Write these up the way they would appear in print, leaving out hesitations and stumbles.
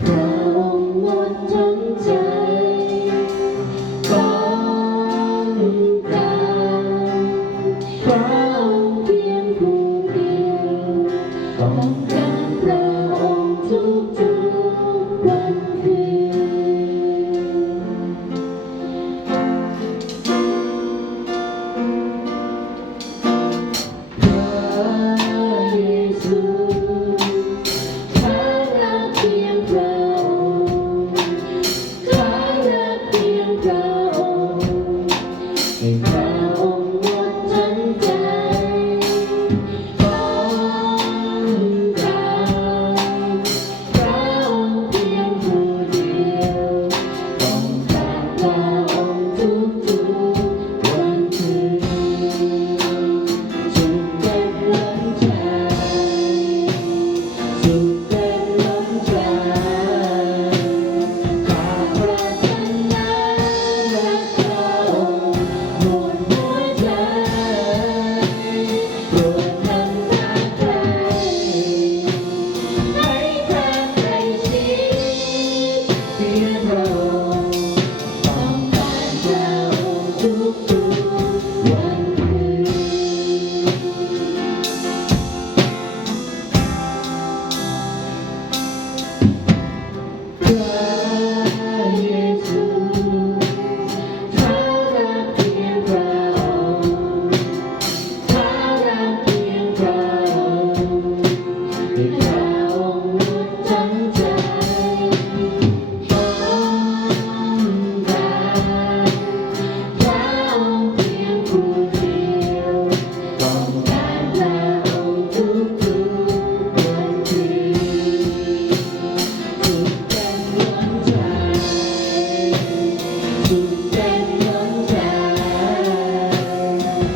พระองค์หมดทั้งใจต้องการพระองค์เพียงผู้เดียวต้องการพระองค์ทุกวันคืนพระเยซูข้ารักเพียงพระองค์ข้ารักเพียงพระองค์ให้พระองค์หมดทั้งใจต้องการพระองค์เพียงผู้เดียวต้องการพระองค์ทุกวันคืนสุขเต็มล้นใจสุขเต็มล้นใจข้าพระเจ้านั้นรักพระองค์หมดหัวใจโปรดนำทางใครให้ทางใครชี้เพียงพระองค์ต้องการพระองค์ทุกวันคืนพระเยซูข้ารักเพียงพระองค์ข้ารักเพียงพระองค์ให้พระองค์หมดทั้งใจต้องการพระองค์เพียงผู้เดียวต้องการพระองค์ทุกวันคืนสุขเต็มล้นใจสุขเต็มล้นใจ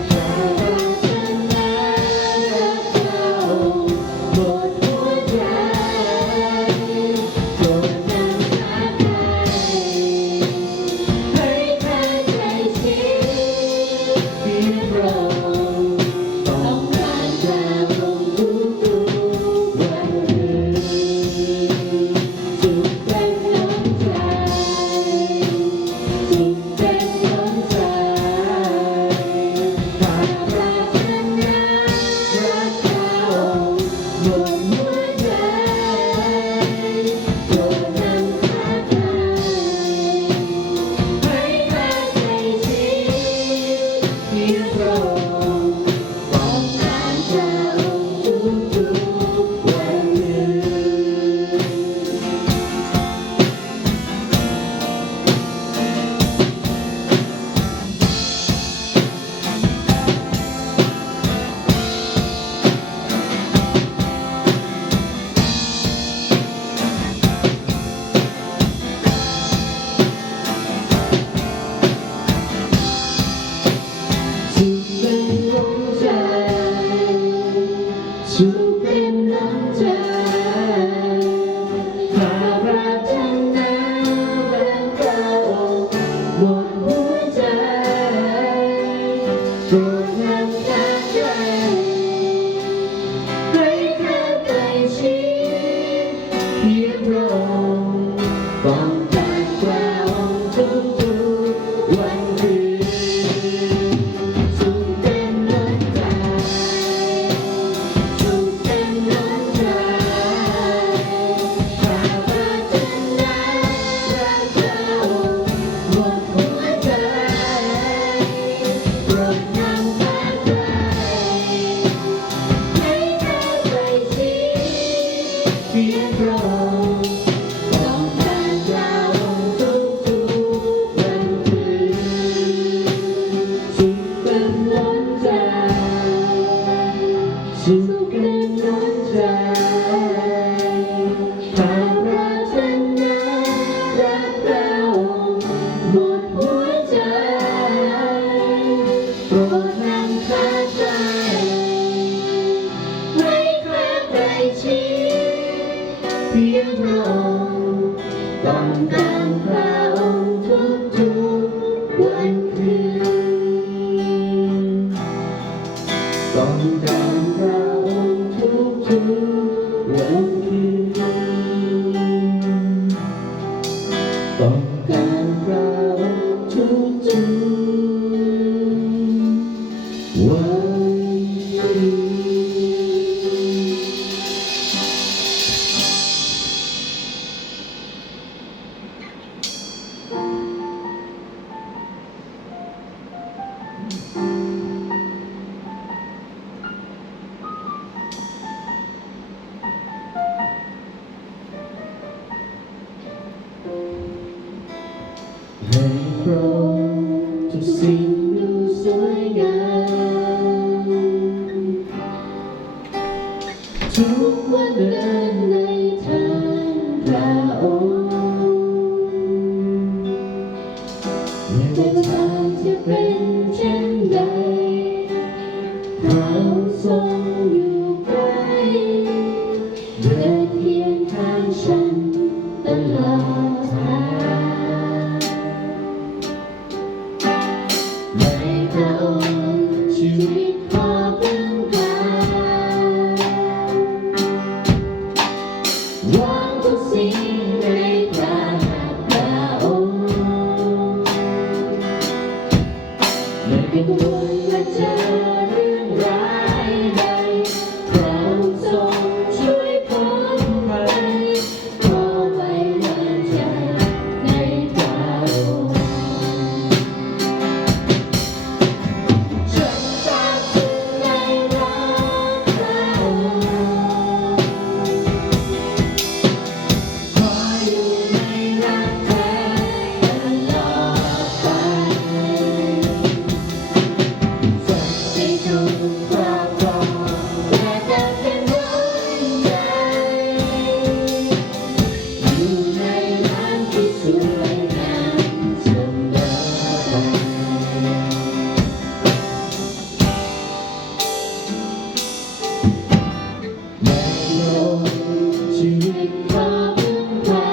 ข้าพระเจ้านั้นรักพระองค์หมดหัวใจโปรดนำทางใครให้ทางใครชี้เพียงพระองค์ต้องการพระองค์ทุกวันคืนสุขเต็มล้นใจสุขเต็มล้นใจข้าพระเจ้านั้นรักพระองค์หมดหัวใจโปรดนำทางใครให้ทางใครชี้เพียงพระองค์ต้องการพระองค์ทุกวันคืน สุขเป็นล้นใจสุขเป็นล้นใจข้าพระเจ้านั้นรักพระองค์หมดหัวใจโปรดนำทางใครให้ข้าใกล้ชิดเพียงพระองค์ต้องการพระองค์ทุกวันคืนสุขเต็มล้นใจสุขเต็มล้นใจข้าพระเจ้านั้นรักพระองค์หมดหัวใจโปรดนำทางใครให้ข้าใกล้ชิดเพียงพระองค์ต้องการพระองค์ทุกวันคืนสุขเต็มล้นใจสุขเต็มล้นใจข้าพระเจ้านั้นรักพระองค์หมดหัวใจโปรดนำทางใครให้ข้าใกล้ชิดเพียงพระองค์ต้องการพระองค์ทุกวันคืนต้องการพระองค์ทุกวันคืน ให้โปรดทุกสิ่งดูสวยงามทุกวันเดินในทางพระองค์ไม่ว่าทางจะเป็นเช่นใดเราทรงอยู่ใกล้เดินเคียงข้างฉันตลอดทางในพระองค์ชีวิตขอพึ่งพาวางทุกสิ่งในพระหัตถ์พระองค์ไม่กังวลว่าจะเรื่องร้ายใดพระองค์ทรงช่วยพ้นภัยขอไว้วางใจในพระองค์ฉันทราบซึ้งในรักพระองค์ขออยู่ในรักแท้ตลอดไปฝันให้ทุกครอบครองและดังเป็นหัวใจอยู่ในรักที่สวยงามเสมอไปในโลกชีวิตขอพึ่งพา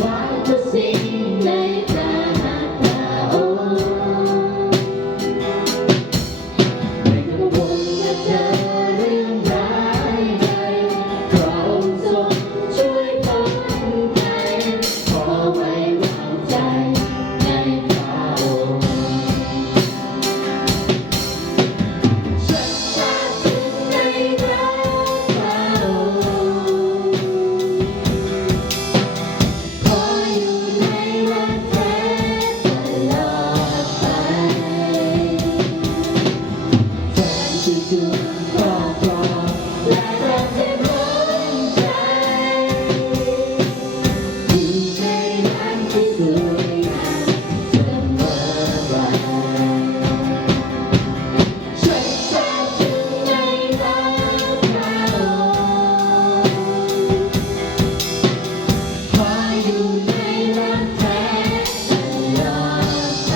วางทุกสิ่งในพระหัตถ์พระองค์ไม่กังวลว่าจะเรื่องร้ายใดพระองค์ทรงช่วยพ้นภัยขอไว้วางใจในพระองค์ฉันทราบซึ้งในรักพระองค์ขออยู่ในรักแท้ตลอดไปฝันที่ทุกครอบครองและรักเต็มหัวใจอยู่ในรักที่สวยงามเสมอไปฉันทราบซึ้งในรักพระองค์ขออยู่ในรักแท้ตลอดไป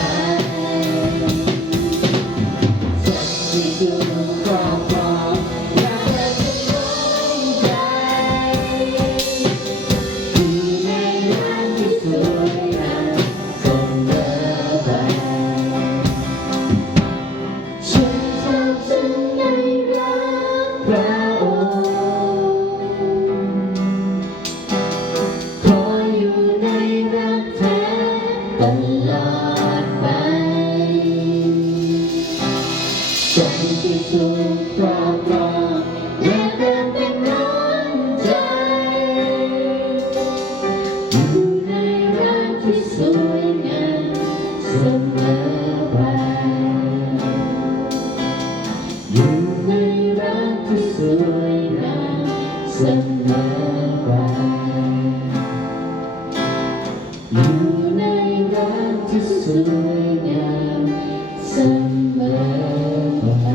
ฝันที่ทุกครอบครองและรักเต็มหัวใจอยู่ในรักที่สวยงามเสมอไปฉันทราบซึ้งในรักพระองค์ขออยู่ในรักแท้ตลอดไปฝันที่สุดครอบครองและเดินเป็นร้อนใจอยู่ในรักที่สวยงามเสมอไปอยู่ในรักที่สวยงามเสมอไปอยู่ในรักที่สวยงามเสมอไป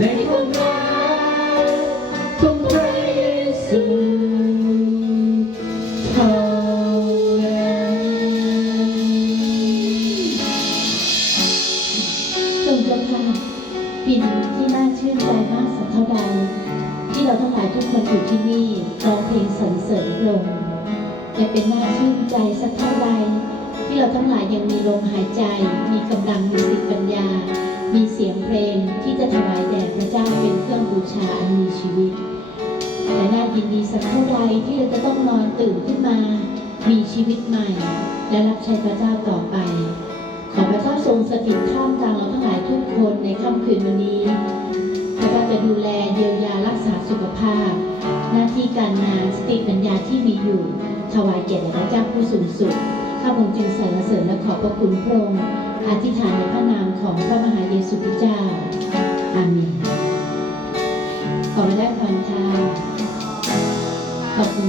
ในความรักของพระเยซูเท่านั้น ทรงเจ้าค่ะปิ่นที่น่าชื่นใจมากสักเท่าใดที่เราทั้งหลายทุกคนอยู่ที่นี่ร้องเพลงสรรเสริญพระองค์และเป็นน่าชื่นใจสักเท่าใดที่เราทั้งหลายยังมีลมหายใจมีกำลังมีสติปัญญา มีเสียงเพลงที่จะถวายแด่พระเจ้าเป็นเครื่องบูชาอันมีชีวิตและน่ายินดีสักเท่าใดที่เราจะต้องนอนตื่นขึ้นมามีชีวิตใหม่และรับใช้พระเจ้าต่อไปขอพระเจ้าทรงสถิตท่ามกลางเราทั้งหลายทุกคนในค่ำคืนวันนี้พระเจ้าจะดูแลเยียวยารักษาสุขภาพหน้าที่การงานสติปัญญาที่มีอยู่ถวายแก่พระเจ้าผู้สูงสุดข้าพงจึงสรรเสริญและขอบพระคุณพระองค์อธิษฐานในพระนามของพระมหาเยซูคริสต์เจ้าอาเมนขอพระเจ้าพรค่ะขอบคุณ